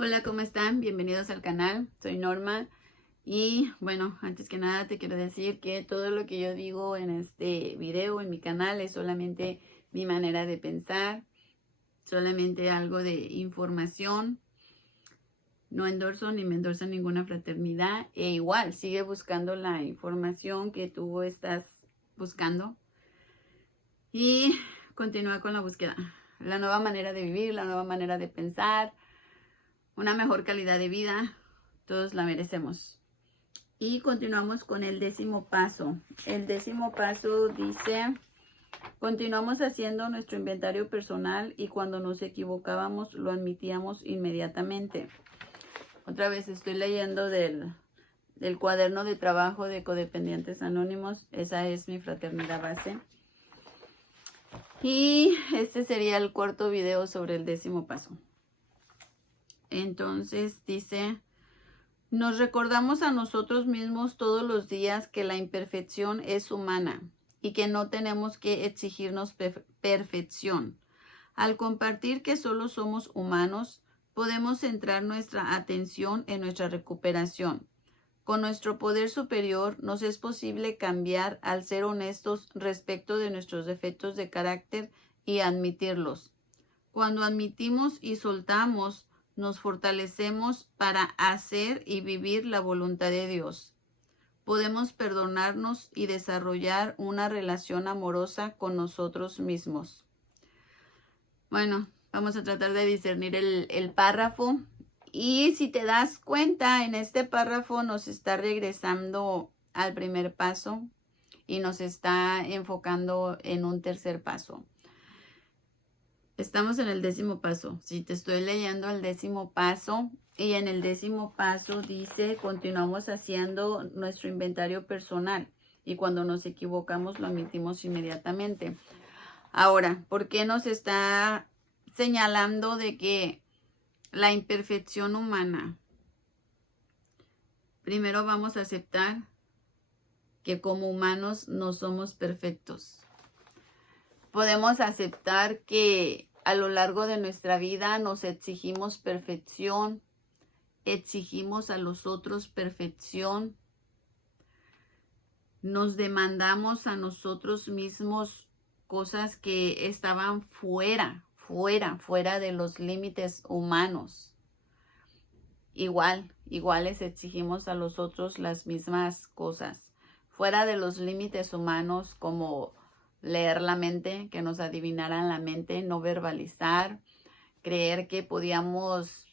Hola, ¿cómo están? Bienvenidos al canal. Soy Norma y bueno, antes que nada te quiero decir que todo lo que yo digo en este video, en mi canal, es solamente mi manera de pensar, solamente algo de información. No endorso ni me endorso ninguna fraternidad e igual sigue buscando la información que tú estás buscando y continúa con la búsqueda. La nueva manera de vivir, la nueva manera de pensar, una mejor calidad de vida, todos la merecemos. Y continuamos con el 10º paso. El 10º paso dice, continuamos haciendo nuestro inventario personal y cuando nos equivocábamos lo admitíamos inmediatamente. Otra vez estoy leyendo del cuaderno de trabajo de Codependientes Anónimos. Esa es mi fraternidad base. Y este sería el cuarto video sobre el 10º paso. Entonces dice... Nos recordamos a nosotros mismos todos los días que la imperfección es humana y que no tenemos que exigirnos perfección. Al compartir que solo somos humanos, podemos centrar nuestra atención en nuestra recuperación. Con nuestro poder superior nos es posible cambiar al ser honestos respecto de nuestros defectos de carácter y admitirlos. Cuando admitimos y soltamos, nos fortalecemos para hacer y vivir la voluntad de Dios. Podemos perdonarnos y desarrollar una relación amorosa con nosotros mismos. Bueno, vamos a tratar de discernir el párrafo. Y si te das cuenta, en este párrafo nos está regresando al primer paso y nos está enfocando en un tercer paso. Estamos en el 10º paso. Si te estoy leyendo el 10º paso, y en el 10º paso dice, continuamos haciendo nuestro inventario personal y cuando nos equivocamos lo admitimos inmediatamente. Ahora, ¿por qué nos está señalando de que la imperfección humana? Primero vamos a aceptar que como humanos no somos perfectos. Podemos aceptar que a lo largo de nuestra vida nos exigimos perfección, exigimos a los otros perfección, nos demandamos a nosotros mismos cosas que estaban fuera de los límites humanos. Igual les exigimos a los otros las mismas cosas, fuera de los límites humanos, como leer la mente, que nos adivinaran la mente, no verbalizar, creer que podíamos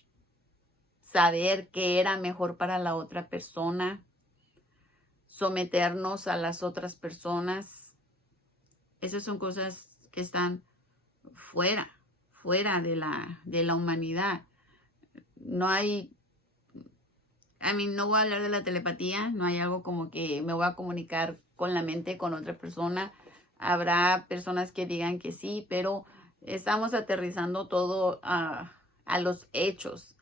saber qué era mejor para la otra persona, someternos a las otras personas. Esas son cosas que están fuera de la humanidad. No hay, no voy a hablar de la telepatía, no hay algo como que me voy a comunicar con la mente con otra persona. Habrá personas que digan que sí, pero estamos aterrizando todo a los hechos.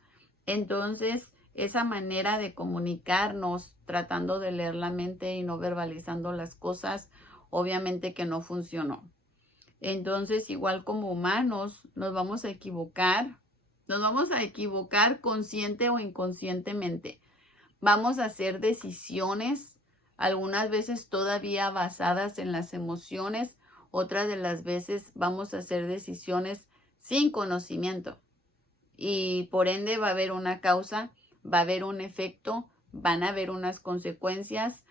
Entonces, esa manera de comunicarnos, tratando de leer la mente y no verbalizando las cosas, obviamente que no funcionó. Entonces, igual como humanos, nos vamos a equivocar consciente o inconscientemente. Vamos a hacer decisiones, algunas veces todavía basadas en las emociones, otras de las veces vamos a hacer decisiones sin conocimiento. Y por ende va a haber una causa, va a haber un efecto, van a haber unas consecuencias.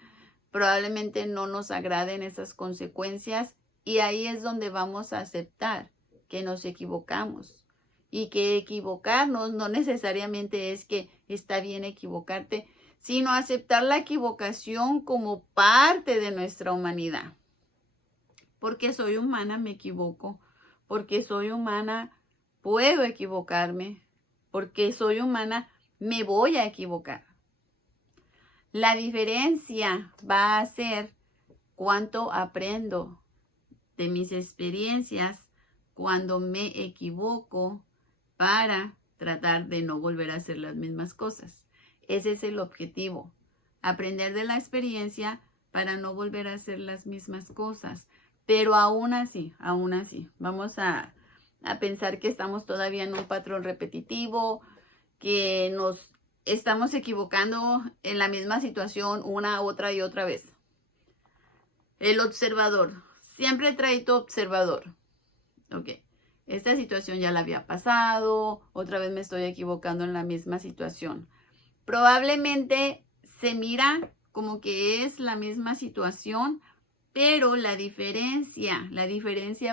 Probablemente no nos agraden esas consecuencias y ahí es donde vamos a aceptar que nos equivocamos. Y que equivocarnos no necesariamente es que está bien equivocarte, sino aceptar la equivocación como parte de nuestra humanidad. Porque soy humana, me equivoco. Porque soy humana, puedo equivocarme. Porque soy humana, me voy a equivocar. La diferencia va a ser cuánto aprendo de mis experiencias cuando me equivoco para tratar de no volver a hacer las mismas cosas. Ese es el objetivo, aprender de la experiencia para no volver a hacer las mismas cosas. Pero aún así, vamos a pensar que estamos todavía en un patrón repetitivo, que nos estamos equivocando en la misma situación una, otra y otra vez. El observador. Siempre trae tu observador. Ok. Esta situación ya la había pasado. Otra vez me estoy equivocando en la misma situación. Probablemente se mira como que es la misma situación, pero la diferencia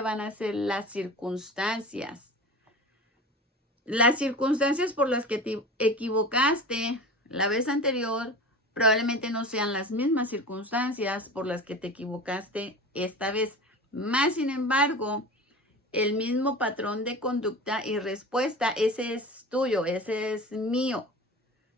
van a ser las circunstancias. Las circunstancias por las que te equivocaste la vez anterior probablemente no sean las mismas circunstancias por las que te equivocaste esta vez. Más sin embargo, el mismo patrón de conducta y respuesta, ese es tuyo, ese es mío.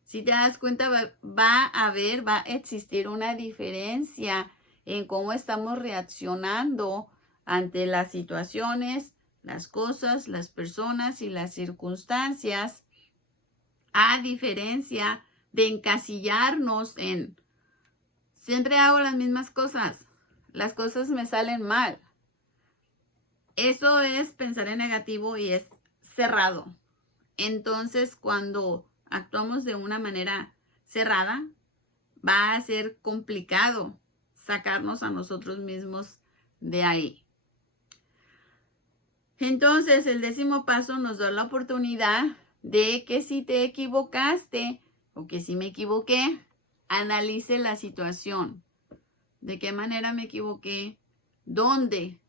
Si te das cuenta, va a existir una diferencia en cómo estamos reaccionando ante las situaciones, las cosas, las personas y las circunstancias, a diferencia de encasillarnos en siempre hago las mismas cosas, las cosas me salen mal. Eso es pensar en negativo y es cerrado. Entonces, cuando actuamos de una manera cerrada, va a ser complicado sacarnos a nosotros mismos de ahí. Entonces, el 10º paso nos da la oportunidad de que si te equivocaste o que si me equivoqué, analice la situación. ¿De qué manera me equivoqué? ¿Dónde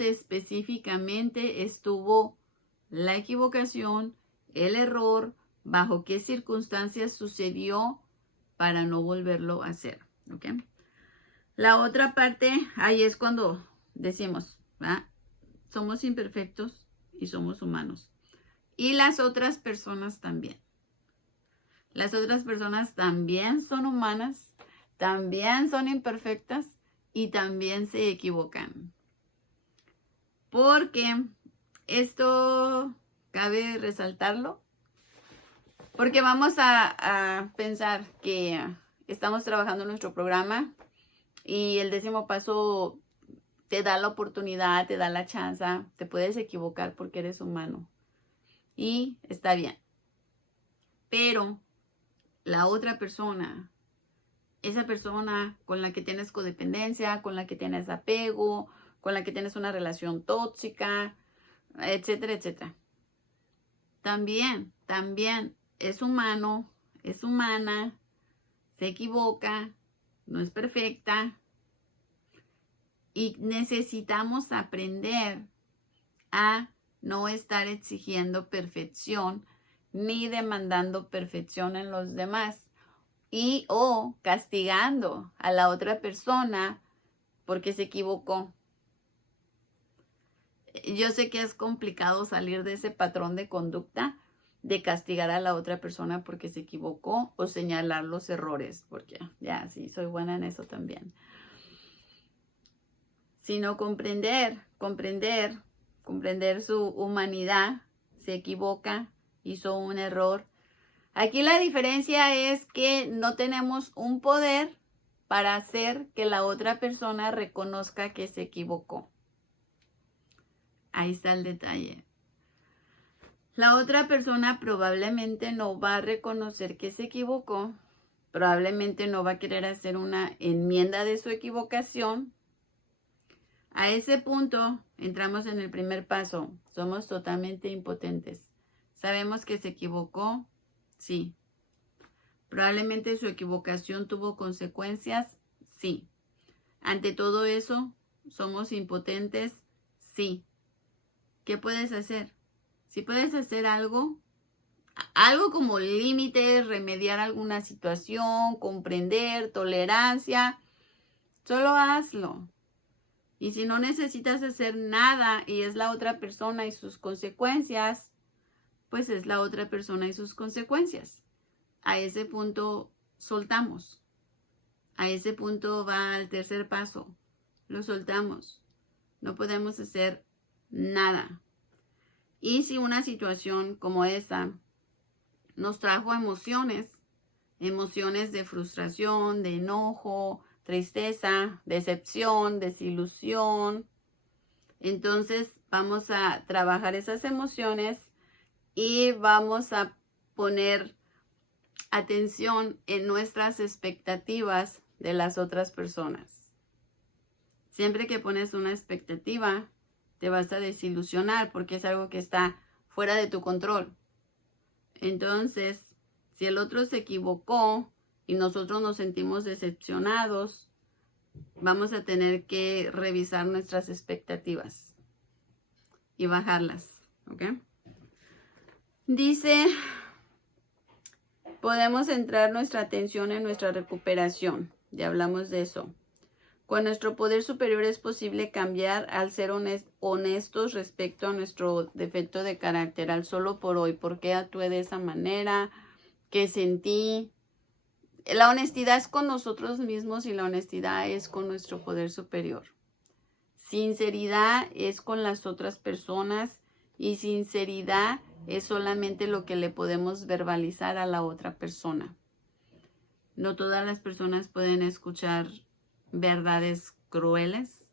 específicamente estuvo la equivocación, el error, bajo qué circunstancias sucedió para no volverlo a hacer? ¿Ok? La otra parte, ahí es cuando decimos, ¿verdad? Somos imperfectos y somos humanos. Y las otras personas también. Las otras personas también son humanas, también son imperfectas y también se equivocan. Porque esto cabe resaltarlo. Porque vamos a pensar que estamos trabajando en nuestro programa y el 10º paso te da la oportunidad, te da la chance, te puedes equivocar porque eres humano. Y está bien. Pero la otra persona, esa persona con la que tienes codependencia, con la que tienes apego, con la que tienes una relación tóxica, etcétera, etcétera. También es humano, es humana, se equivoca, no es perfecta. Y necesitamos aprender a no estar exigiendo perfección ni demandando perfección en los demás y o castigando a la otra persona porque se equivocó. Yo sé que es complicado salir de ese patrón de conducta de castigar a la otra persona porque se equivocó o señalar los errores, porque ya sí, soy buena en eso también. Sino comprender su humanidad, se equivoca, hizo un error. Aquí la diferencia es que no tenemos un poder para hacer que la otra persona reconozca que se equivocó. Ahí está el detalle. La otra persona probablemente no va a reconocer que se equivocó, probablemente no va a querer hacer una enmienda de su equivocación. A ese punto entramos en el primer paso. Somos totalmente impotentes. ¿Sabemos que se equivocó? Sí. ¿Probablemente su equivocación tuvo consecuencias? Sí. Ante todo eso, ¿somos impotentes? Sí. ¿Qué puedes hacer? Si puedes hacer algo como límites, remediar alguna situación, comprender, tolerancia, solo hazlo. Y si no necesitas hacer nada y es la otra persona y sus consecuencias, pues es la otra persona y sus consecuencias. A ese punto soltamos. A ese punto va el tercer paso. Lo soltamos. No podemos hacer nada. Y si una situación como esa nos trajo emociones de frustración, de enojo, tristeza, decepción, desilusión, entonces vamos a trabajar esas emociones y vamos a poner atención en nuestras expectativas de las otras personas. Siempre que pones una expectativa, te vas a desilusionar porque es algo que está fuera de tu control. Entonces, si el otro se equivocó y nosotros nos sentimos decepcionados, vamos a tener que revisar nuestras expectativas y bajarlas, ¿ok? Dice, podemos centrar nuestra atención en nuestra recuperación. Ya hablamos de eso. Con nuestro poder superior es posible cambiar al ser honestos respecto a nuestro defecto de carácter, al solo por hoy. ¿Por qué actué de esa manera? ¿Qué sentí? La honestidad es con nosotros mismos y la honestidad es con nuestro poder superior. Sinceridad es con las otras personas y sinceridad es solamente lo que le podemos verbalizar a la otra persona. No todas las personas pueden escuchar verdades crueles,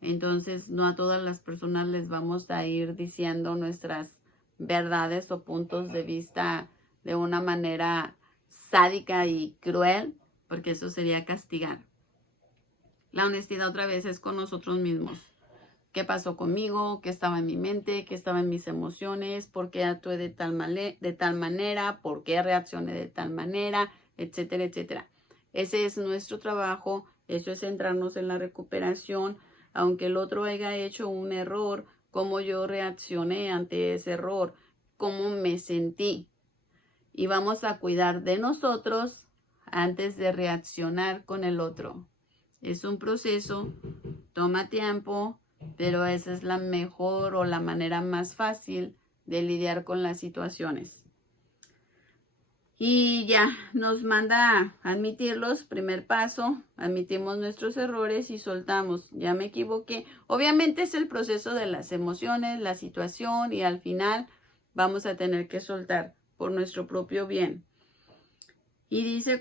entonces no a todas las personas les vamos a ir diciendo nuestras verdades o puntos de vista de una manera sádica y cruel, porque eso sería castigar. La honestidad otra vez es con nosotros mismos. ¿Qué pasó conmigo? ¿Qué estaba en mi mente? ¿Qué estaba en mis emociones? ¿Por qué actué de tal manera? ¿Por qué reaccioné de tal manera? Etcétera, etcétera. Ese es nuestro trabajo. Eso es centrarnos en la recuperación. Aunque el otro haya hecho un error, cómo yo reaccioné ante ese error, cómo me sentí. Y vamos a cuidar de nosotros antes de reaccionar con el otro. Es un proceso, toma tiempo, pero esa es la mejor o la manera más fácil de lidiar con las situaciones. Y ya nos manda a admitirlos, primer paso, admitimos nuestros errores y soltamos. Ya me equivoqué. Obviamente es el proceso de las emociones, la situación y al final vamos a tener que soltar por nuestro propio bien. Y dice,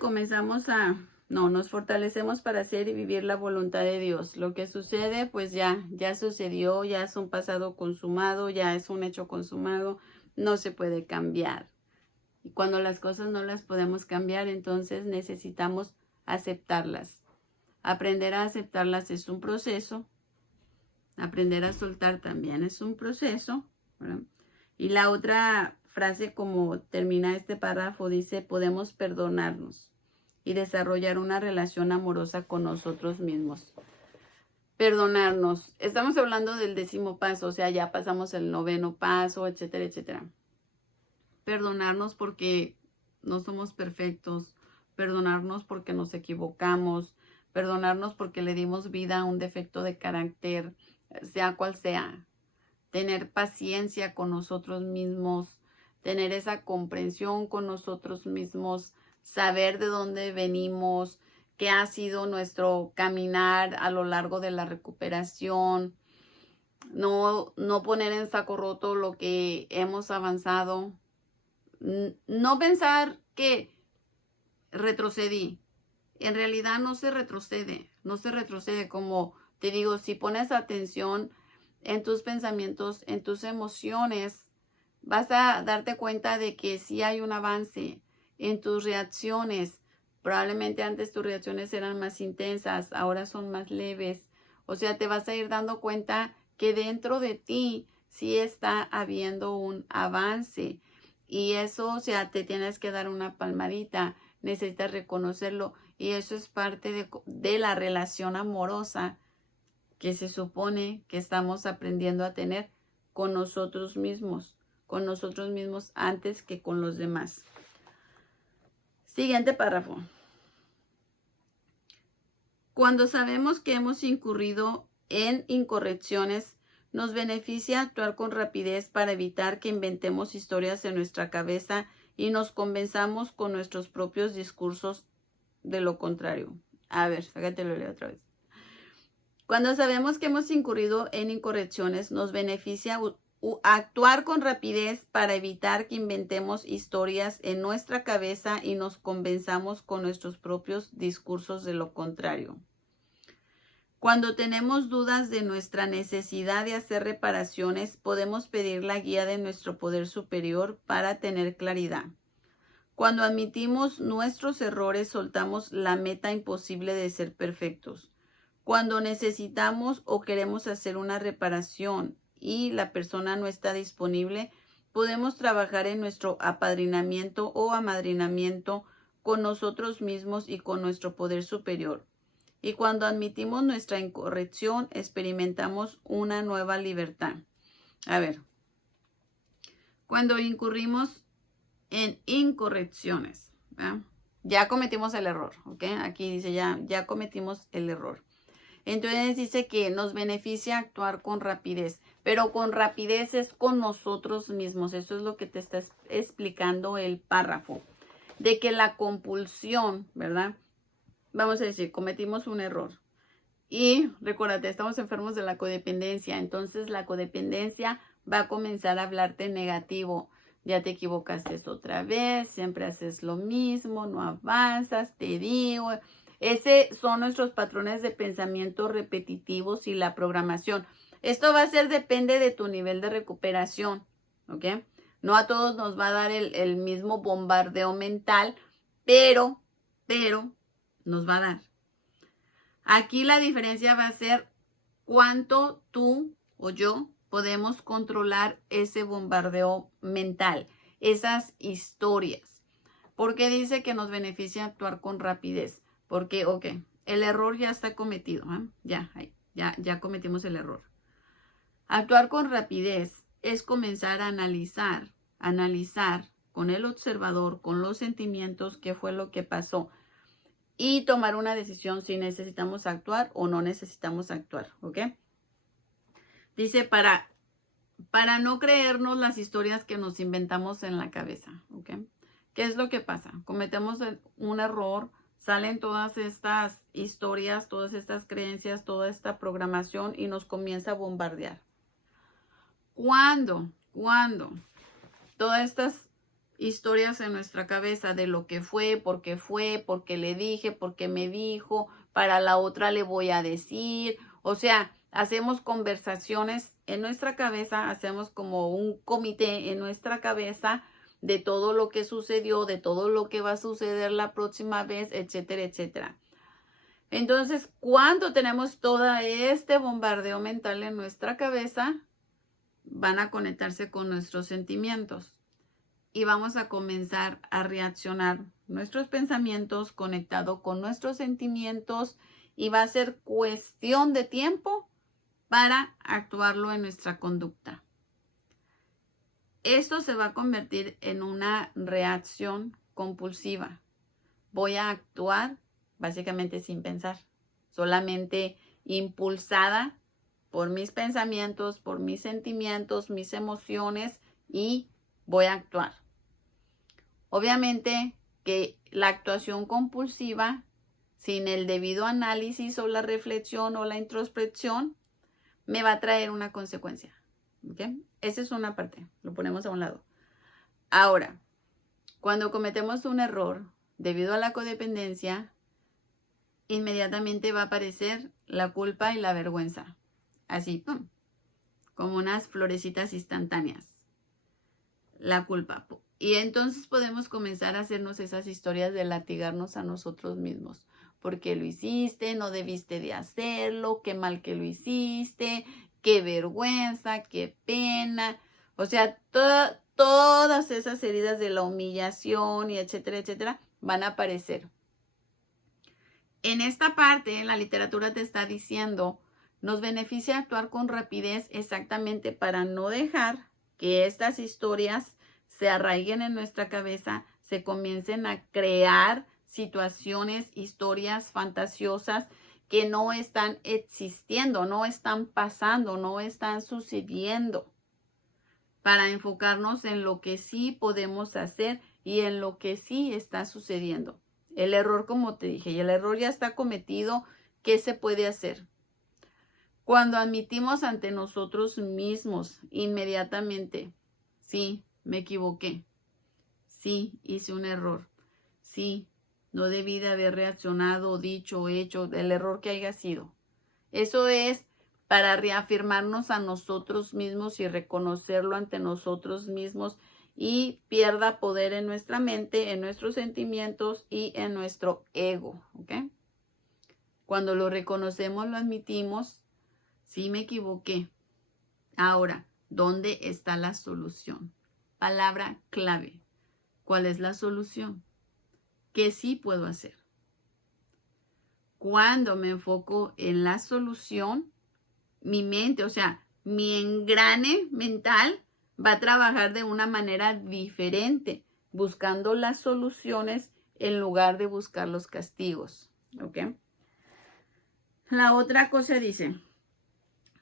nos fortalecemos para hacer y vivir la voluntad de Dios. Lo que sucede, pues ya sucedió, ya es un pasado consumado, ya es un hecho consumado, no se puede cambiar. Y cuando las cosas no las podemos cambiar, entonces necesitamos aceptarlas. Aprender a aceptarlas es un proceso. Aprender a soltar también es un proceso, ¿verdad? Y la otra frase, como termina este párrafo, dice, podemos perdonarnos y desarrollar una relación amorosa con nosotros mismos. Perdonarnos. Estamos hablando del 10º paso, o sea, ya pasamos el 9º paso, etcétera, etcétera. Perdonarnos porque no somos perfectos, perdonarnos porque nos equivocamos, perdonarnos porque le dimos vida a un defecto de carácter, sea cual sea. Tener paciencia con nosotros mismos, tener esa comprensión con nosotros mismos, saber de dónde venimos, qué ha sido nuestro caminar a lo largo de la recuperación, no poner en saco roto lo que hemos avanzado, no pensar que retrocedí. En realidad no se retrocede, como te digo, si pones atención en tus pensamientos, en tus emociones, vas a darte cuenta de que sí hay un avance en tus reacciones. Probablemente antes tus reacciones eran más intensas, ahora son más leves. O sea, te vas a ir dando cuenta que dentro de ti sí está habiendo un avance. Y eso, o sea, te tienes que dar una palmadita, necesitas reconocerlo. Y eso es parte de la relación amorosa que se supone que estamos aprendiendo a tener con nosotros mismos antes que con los demás. Siguiente párrafo. Cuando sabemos que hemos incurrido en incorrecciones, nos beneficia actuar con rapidez para evitar que inventemos historias en nuestra cabeza y nos convenzamos con nuestros propios discursos de lo contrario. A ver, fíjate, lo leo otra vez. Cuando sabemos que hemos incurrido en incorrecciones, nos beneficia actuar con rapidez para evitar que inventemos historias en nuestra cabeza y nos convenzamos con nuestros propios discursos de lo contrario. Cuando tenemos dudas de nuestra necesidad de hacer reparaciones, podemos pedir la guía de nuestro poder superior para tener claridad. Cuando admitimos nuestros errores, soltamos la meta imposible de ser perfectos. Cuando necesitamos o queremos hacer una reparación y la persona no está disponible, podemos trabajar en nuestro apadrinamiento o amadrinamiento con nosotros mismos y con nuestro poder superior. Y cuando admitimos nuestra incorrección, experimentamos una nueva libertad. A ver, cuando incurrimos en incorrecciones, ¿verdad? Ya cometimos el error, ¿ok? Aquí dice ya cometimos el error. Entonces dice que nos beneficia actuar con rapidez, pero con rapidez es con nosotros mismos. Eso es lo que te está explicando el párrafo, de que la compulsión, ¿verdad? Vamos a decir, cometimos un error. Y recuérdate, estamos enfermos de la codependencia, entonces la codependencia va a comenzar a hablarte negativo. Ya te equivocaste otra vez, siempre haces lo mismo, no avanzas, te digo. Ese son nuestros patrones de pensamiento repetitivos y la programación. Esto va a ser, depende de tu nivel de recuperación, ¿ok? No a todos nos va a dar el mismo bombardeo mental, pero nos va a dar. Aquí la diferencia va a ser cuánto tú o yo podemos controlar ese bombardeo mental, esas historias. ¿Por qué dice que nos beneficia actuar con rapidez? Porque, ok, el error ya está cometido, ¿eh? Ya cometimos el error. Actuar con rapidez es comenzar a analizar con el observador, con los sentimientos, qué fue lo que pasó y tomar una decisión si necesitamos actuar o no necesitamos actuar, ¿ok? Dice para no creernos las historias que nos inventamos en la cabeza, ¿ok? ¿Qué es lo que pasa? Cometemos un error, salen todas estas historias, todas estas creencias, toda esta programación y nos comienza a bombardear. ¿Cuándo todas estas historias en nuestra cabeza de lo que fue, porque le dije, porque me dijo, para la otra le voy a decir, o sea, hacemos conversaciones en nuestra cabeza, hacemos como un comité en nuestra cabeza de todo lo que sucedió, de todo lo que va a suceder la próxima vez, etcétera, etcétera. Entonces, cuando tenemos todo este bombardeo mental en nuestra cabeza, van a conectarse con nuestros sentimientos y vamos a comenzar a reaccionar nuestros pensamientos conectados con nuestros sentimientos y va a ser cuestión de tiempo para actuarlo en nuestra conducta. Esto se va a convertir en una reacción compulsiva. Voy a actuar básicamente sin pensar, solamente impulsada por mis pensamientos, por mis sentimientos, mis emociones y voy a actuar. Obviamente que la actuación compulsiva, sin el debido análisis o la reflexión o la introspección, me va a traer una consecuencia. ¿Okay? Esa es una parte, lo ponemos a un lado. Ahora, cuando cometemos un error debido a la codependencia, inmediatamente va a aparecer la culpa y la vergüenza. Así, ¡pum!, como unas florecitas instantáneas. La culpa. Y entonces podemos comenzar a hacernos esas historias de latigarnos a nosotros mismos. ¿Por qué lo hiciste? No debiste de hacerlo. Qué mal que lo hiciste. Qué vergüenza, qué pena. O sea, todas esas heridas de la humillación y etcétera, etcétera, van a aparecer. En esta parte, la literatura te está diciendo, nos beneficia actuar con rapidez exactamente para no dejar que estas historias se arraiguen en nuestra cabeza, se comiencen a crear situaciones, historias fantasiosas que no están existiendo, no están pasando, no están sucediendo, para enfocarnos en lo que sí podemos hacer y en lo que sí está sucediendo. El error, como te dije, y el error ya está cometido, ¿qué se puede hacer? Cuando admitimos ante nosotros mismos inmediatamente, sí, me equivoqué, sí, hice un error, sí, no debí de haber reaccionado, dicho, hecho, el error que haya sido. Eso es para reafirmarnos a nosotros mismos y reconocerlo ante nosotros mismos y pierda poder en nuestra mente, en nuestros sentimientos y en nuestro ego, ¿ok? Cuando lo reconocemos, lo admitimos, sí me equivoqué. Ahora, ¿dónde está la solución? Palabra clave. ¿Cuál es la solución? ¿Qué sí puedo hacer? Cuando me enfoco en la solución, mi mente, o sea, mi engrane mental va a trabajar de una manera diferente, buscando las soluciones en lugar de buscar los castigos, ¿ok? La otra cosa dice,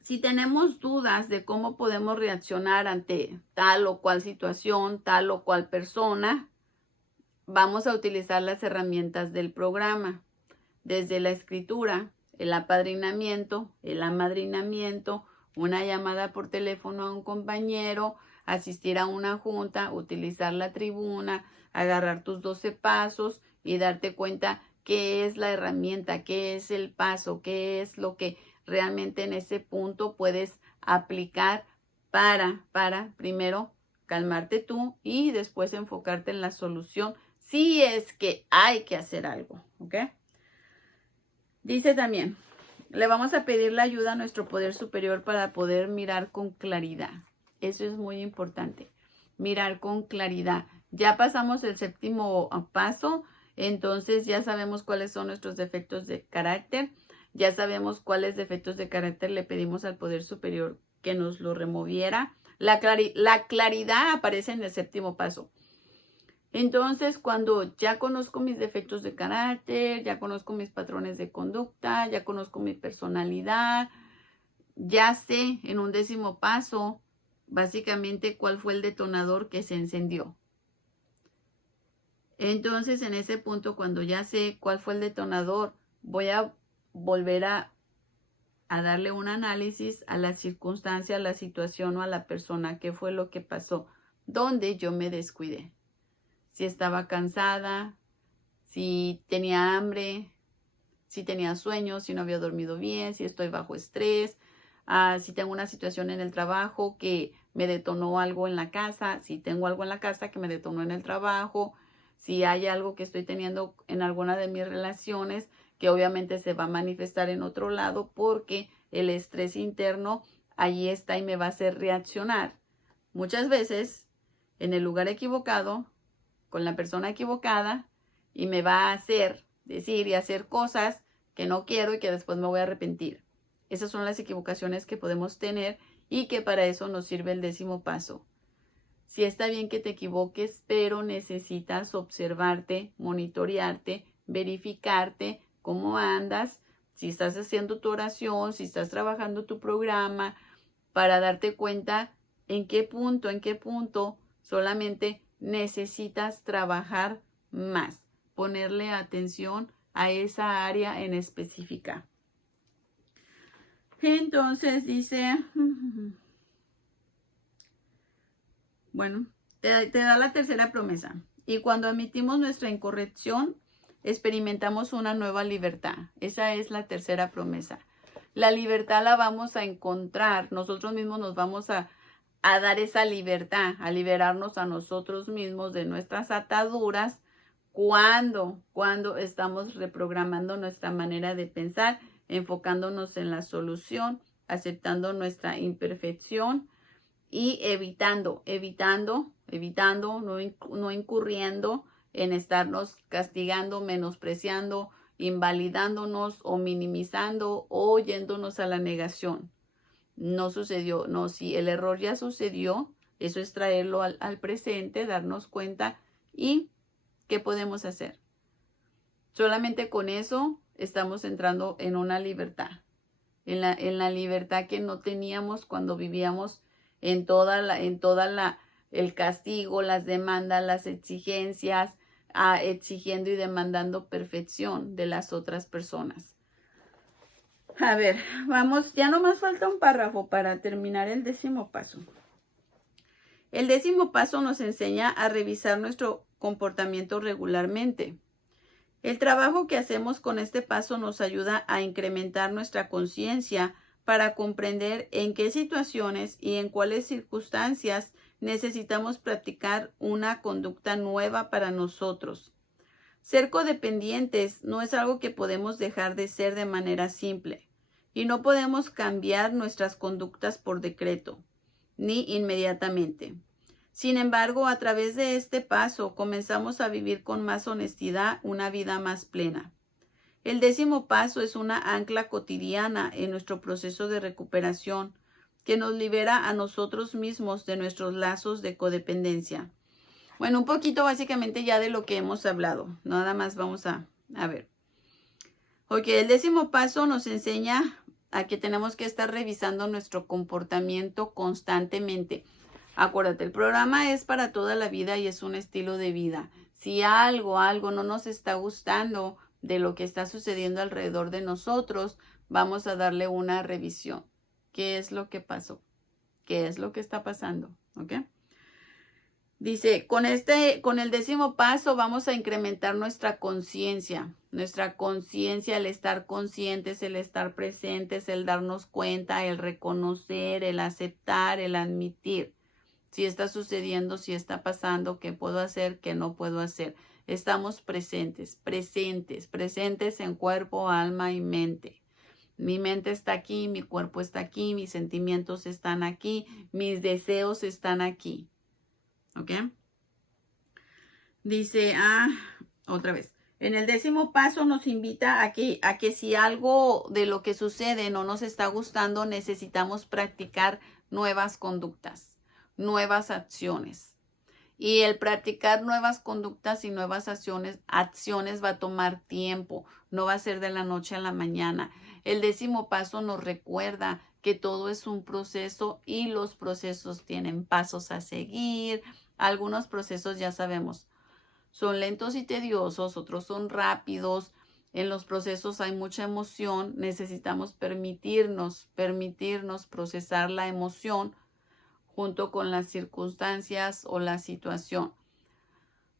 si tenemos dudas de cómo podemos reaccionar ante tal o cual situación, tal o cual persona, vamos a utilizar las herramientas del programa, desde la escritura, el apadrinamiento, el amadrinamiento, una llamada por teléfono a un compañero, asistir a una junta, utilizar la tribuna, agarrar tus 12 pasos y darte cuenta qué es la herramienta, qué es el paso, qué es lo que realmente en ese punto puedes aplicar para primero calmarte tú y después enfocarte en la solución si es que hay que hacer algo, ¿ok? Dice también, le vamos a pedir la ayuda a nuestro poder superior para poder mirar con claridad. Eso es muy importante, mirar con claridad. Ya pasamos el séptimo paso, entonces ya sabemos cuáles son nuestros defectos de carácter, ya sabemos cuáles defectos de carácter le pedimos al poder superior que nos lo removiera. La claridad aparece en el séptimo paso. Entonces, cuando ya conozco mis defectos de carácter, ya conozco mis patrones de conducta, ya conozco mi personalidad, ya sé en un 10º paso básicamente cuál fue el detonador que se encendió. Entonces, en ese punto, cuando ya sé cuál fue el detonador, voy a volver a darle un análisis a la circunstancia, a la situación o a la persona, qué fue lo que pasó, dónde yo me descuidé. Si estaba cansada, si tenía hambre, si tenía sueño, si no había dormido bien, si estoy bajo estrés, si tengo una situación en el trabajo que me detonó algo en la casa, si tengo algo en la casa que me detonó en el trabajo, si hay algo que estoy teniendo en alguna de mis relaciones que obviamente se va a manifestar en otro lado porque el estrés interno allí está y me va a hacer reaccionar. Muchas veces en el lugar equivocado, con la persona equivocada y me va a hacer decir y hacer cosas que no quiero y que después me voy a arrepentir. Esas son las equivocaciones que podemos tener y que para eso nos sirve el 10º paso. Sí está bien que te equivoques, pero necesitas observarte, monitorearte, verificarte cómo andas, si estás haciendo tu oración, si estás trabajando tu programa, para darte cuenta en qué punto solamente necesitas trabajar más, ponerle atención a esa área en específica. Entonces dice, bueno, te da la tercera promesa. Y cuando admitimos nuestra incorrección, experimentamos una nueva libertad. Esa es la tercera promesa. La libertad la vamos a encontrar. Nosotros mismos nos vamos a dar esa libertad, a liberarnos a nosotros mismos de nuestras ataduras cuando estamos reprogramando nuestra manera de pensar, enfocándonos en la solución, aceptando nuestra imperfección y evitando, no incurriendo en estarnos castigando, menospreciando, invalidándonos o minimizando o yéndonos a la negación. No sucedió, no, si el error ya sucedió, eso es traerlo al presente, darnos cuenta y ¿qué podemos hacer? Solamente con eso estamos entrando en una libertad, en la libertad que no teníamos cuando vivíamos en el castigo, las demandas, las exigencias, exigiendo y demandando perfección de las otras personas. A ver, vamos, ya nomás falta un párrafo para terminar el 10º paso. El 10º paso nos enseña a revisar nuestro comportamiento regularmente. El trabajo que hacemos con este paso nos ayuda a incrementar nuestra conciencia para comprender en qué situaciones y en cuáles circunstancias necesitamos practicar una conducta nueva para nosotros. Ser codependientes no es algo que podemos dejar de ser de manera simple, y no podemos cambiar nuestras conductas por decreto, ni inmediatamente. Sin embargo, a través de este paso comenzamos a vivir con más honestidad una vida más plena. El 10º paso es una ancla cotidiana en nuestro proceso de recuperación que nos libera a nosotros mismos de nuestros lazos de codependencia. Bueno, un poquito básicamente ya de lo que hemos hablado. Nada más vamos a ver. Ok, el 10º paso nos enseña a que tenemos que estar revisando nuestro comportamiento constantemente. Acuérdate, el programa es para toda la vida y es un estilo de vida. Si algo no nos está gustando de lo que está sucediendo alrededor de nosotros, vamos a darle una revisión. ¿Qué es lo que pasó? ¿Qué es lo que está pasando? ¿Ok? Dice, con el 10º paso vamos a incrementar nuestra conciencia. Nuestra conciencia, el estar conscientes, el estar presentes, el darnos cuenta, el reconocer, el aceptar, el admitir. Si está sucediendo, si está pasando, qué puedo hacer, qué no puedo hacer. Estamos presentes en cuerpo, alma y mente. Mi mente está aquí, mi cuerpo está aquí, mis sentimientos están aquí, mis deseos están aquí. ¿Ok? Dice, otra vez. En el 10º paso nos invita a que si algo de lo que sucede no nos está gustando, necesitamos practicar nuevas conductas, nuevas acciones. Y el practicar nuevas conductas y nuevas acciones va a tomar tiempo, no va a ser de la noche a la mañana. El 10º paso nos recuerda que todo es un proceso y los procesos tienen pasos a seguir. Algunos procesos ya sabemos, son lentos y tediosos, otros son rápidos. En los procesos hay mucha emoción, necesitamos permitirnos procesar la emoción junto con las circunstancias o la situación.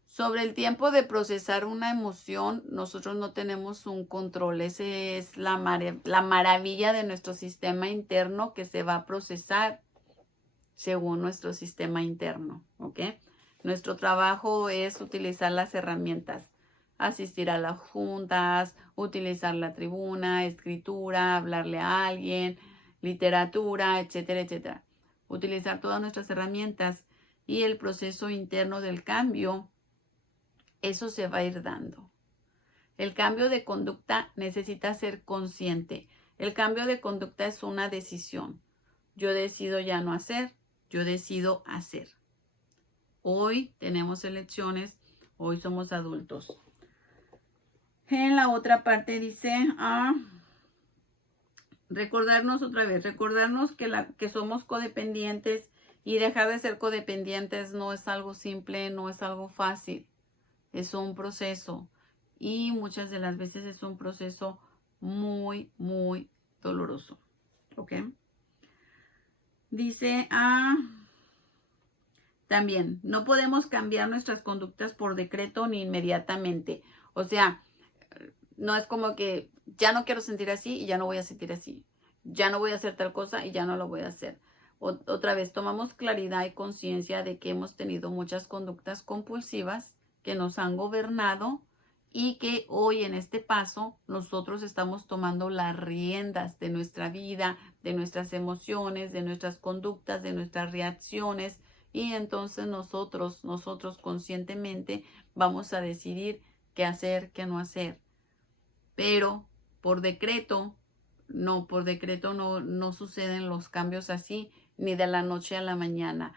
Sobre el tiempo de procesar una emoción, nosotros no tenemos un control. Ese es la maravilla de nuestro sistema interno, que se va a procesar según nuestro sistema interno, ¿ok? Nuestro trabajo es utilizar las herramientas, asistir a las juntas, utilizar la tribuna, escritura, hablarle a alguien, literatura, etcétera, etcétera. Utilizar todas nuestras herramientas y el proceso interno del cambio, eso se va a ir dando. El cambio de conducta necesita ser consciente. El cambio de conducta es una decisión. Yo decido ya no hacer, yo decido hacer. Hoy tenemos elecciones, hoy somos adultos. En la otra parte dice, recordarnos otra vez, recordarnos que somos codependientes, y dejar de ser codependientes no es algo simple, no es algo fácil, es un proceso, y muchas de las veces es un proceso muy, muy doloroso. ¿Ok? Dice, también, no podemos cambiar nuestras conductas por decreto ni inmediatamente. O sea, no es como que ya no quiero sentir así y ya no voy a sentir así. Ya no voy a hacer tal cosa y ya no lo voy a hacer. Otra vez, tomamos claridad y conciencia de que hemos tenido muchas conductas compulsivas que nos han gobernado, y que hoy en este paso nosotros estamos tomando las riendas de nuestra vida, de nuestras emociones, de nuestras conductas, de nuestras reacciones. Y entonces nosotros conscientemente vamos a decidir qué hacer, qué no hacer. Pero por decreto no suceden los cambios así, ni de la noche a la mañana.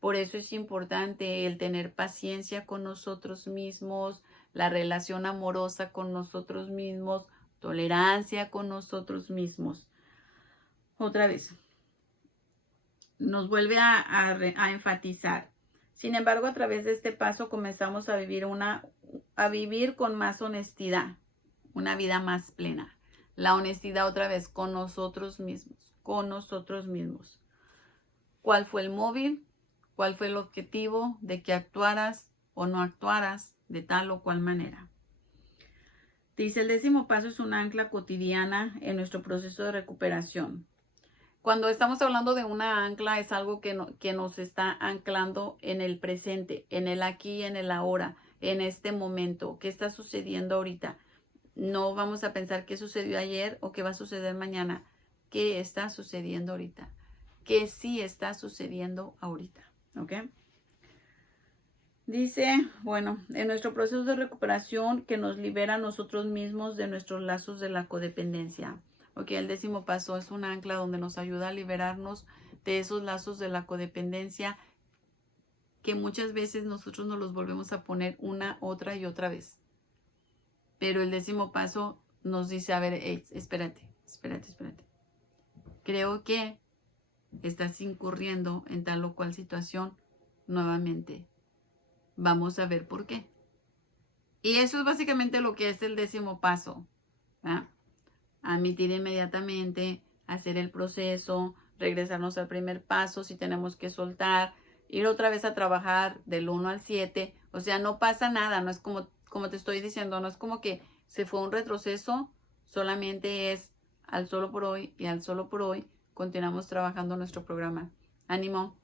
Por eso es importante el tener paciencia con nosotros mismos, la relación amorosa con nosotros mismos, tolerancia con nosotros mismos. Otra vez, nos vuelve a enfatizar. Sin embargo, a través de este paso comenzamos a vivir con más honestidad, una vida más plena. La honestidad otra vez con nosotros mismos, ¿Cuál fue el móvil? ¿Cuál fue el objetivo de que actuaras o no actuaras de tal o cual manera? Dice, el 10º paso es un ancla cotidiana en nuestro proceso de recuperación. Cuando estamos hablando de una ancla, es algo que nos está anclando en el presente, en el aquí y en el ahora, en este momento. ¿Qué está sucediendo ahorita? No vamos a pensar qué sucedió ayer o qué va a suceder mañana. ¿Qué está sucediendo ahorita? ¿Qué sí está sucediendo ahorita? ¿Ok? Dice, bueno, en nuestro proceso de recuperación que nos libera a nosotros mismos de nuestros lazos de la codependencia. Ok, el 10º paso es un ancla donde nos ayuda a liberarnos de esos lazos de la codependencia que muchas veces nosotros nos los volvemos a poner una, otra y otra vez. Pero el 10º paso nos dice, a ver, hey, espérate. Creo que estás incurriendo en tal o cual situación nuevamente. Vamos a ver por qué. Y eso es básicamente lo que es el 10º paso. ¿Verdad? Admitir inmediatamente, hacer el proceso, regresarnos al primer paso si tenemos que soltar, ir otra vez a trabajar del 1 al 7. O sea, no pasa nada, no es como te estoy diciendo, no es como que se fue un retroceso, solamente es al solo por hoy y al solo por hoy continuamos trabajando nuestro programa. Ánimo.